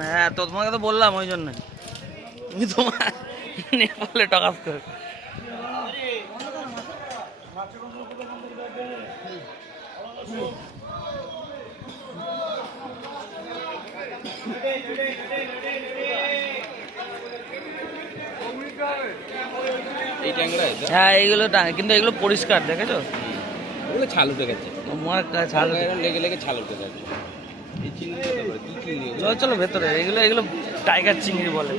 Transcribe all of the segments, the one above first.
হ্যাঁ তো তোমাকে তো বললাম ওই জন্য তুমি তোমার নেপালে টকাস করে হ্যাঁ এইগুলো কিন্তু এগুলো পরিষ্কার দেখেছো ওগুলো ছাল উঠে গেছে ছাল লেগে লেগে ছাল উঠে গেছে এই চিংড়ি কি চিংড়ি চলো চলো ভেতরে এগুলো টাইগার চিংড়ি বলে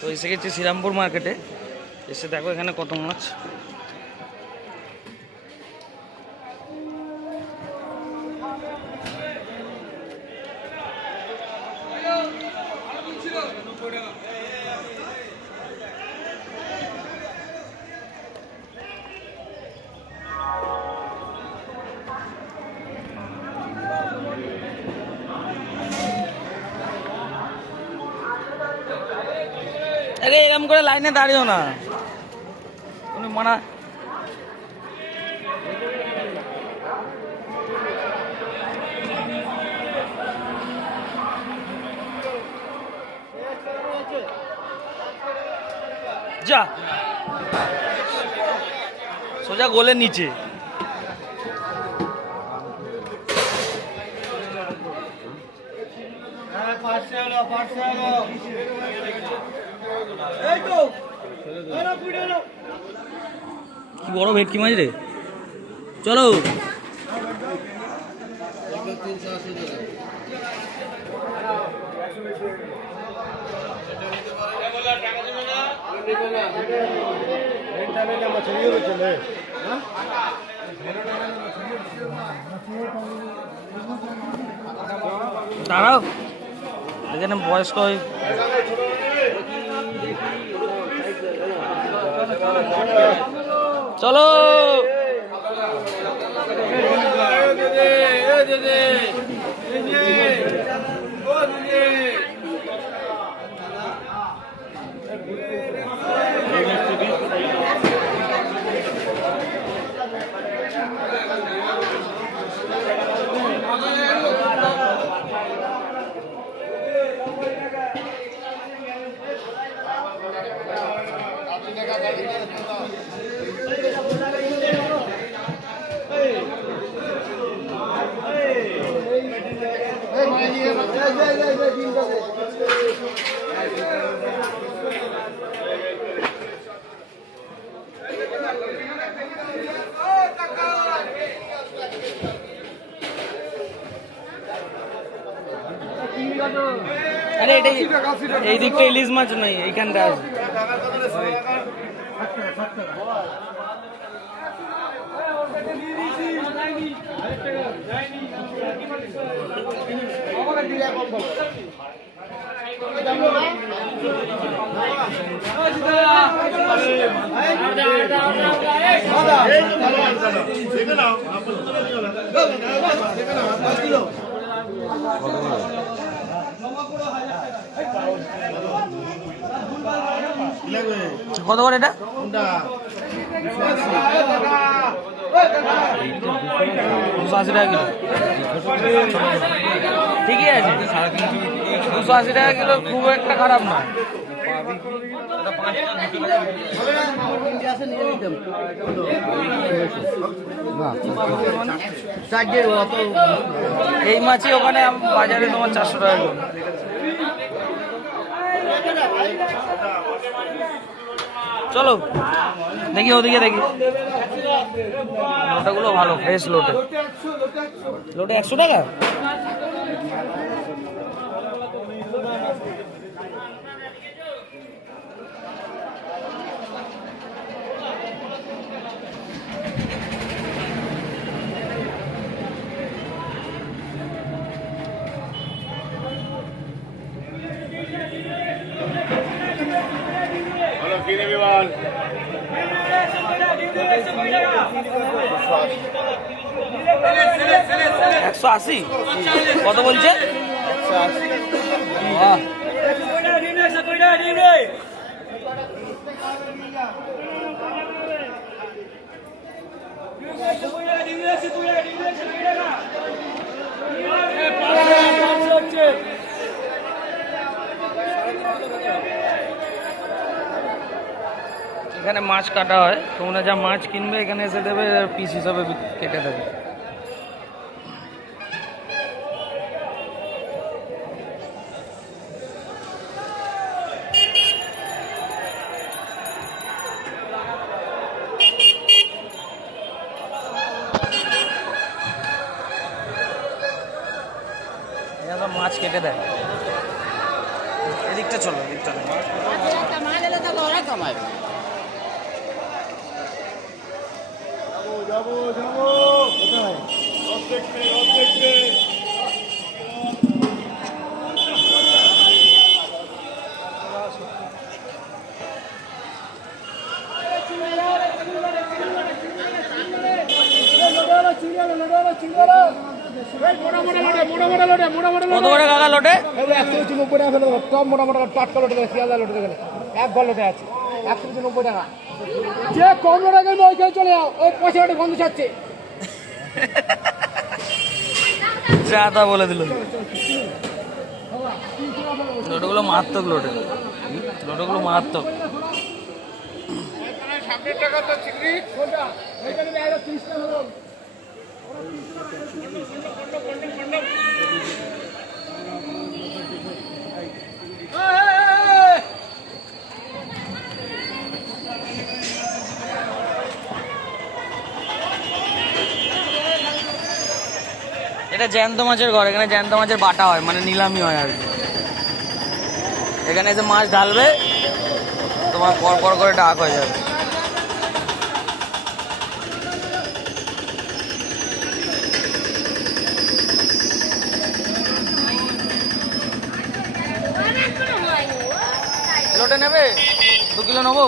তো এসে গেছি শ্রীরামপুর মার্কেটে এসে দেখো এখানে কত মাছ আরে এরকম করে লাইনে দাঁড়িও না তুমি মানা যা সোজা গোলের নিচে কি বড় ভেটকি মাছ রে চলো দাঁড়াও এখানে বয়স্ক চলো আরে এই দিকটা ইলিশ মাছ নাই এইখানটা আছে কত করে এটা 280 টাকা কিলো ঠিকই আছে 280 টাকা কিলো খুব একটা খারাপ না এই মাছই ওখানে বাজারে তোমার 400 টাকা কিলো চলো দেখি ওদিকে দেখি লোটাগুলো ভালো ফ্রেশ লোটে 100 টাকা একশো 180 কত বলছে 180 এখানে মাছ কাটা হয়, তোমরা যা মাছ কিনবে এখানে এসে দেবে, পিস হিসাবে কেটে দেবে। এখানে সব মাছ কেটে দেয়। এদিকটা চলো, এদিকটা নেই। কত করে কাকা লোটে? 190 টাকা ফেলে সব মোটামোটা টাটকা লোটে দেয়, শিয়ালদা লোটে দেখে এক ঘর লোটে আছে 190 টাকা। যে কম লোটে গেলে ওইখানে চলে যাও, ওই পয়সা লোটে বন্ধ ছাড়ছে। যা তা বলে দিল। লোটোগুলো মারাত্মক, লোটোগুলো মারাত্মক। এটা জ্যান্ত মাছের ঘর, এখানে জ্যান্ত মাছের বাটা হয়, মানে নিলামি হয় আর কি। এখানে এসে মাছ ঢালবে, তোমার পর পর করে ডাক হয়ে যাবে। লোটে নেবে? 2 কিলো নেবো।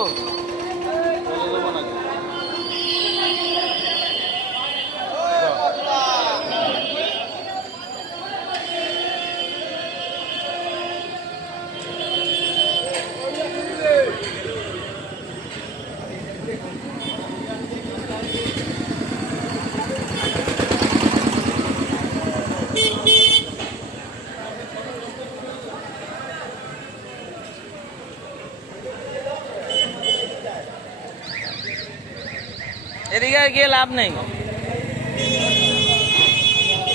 এদিকে আর গিয়ে লাভ নেই।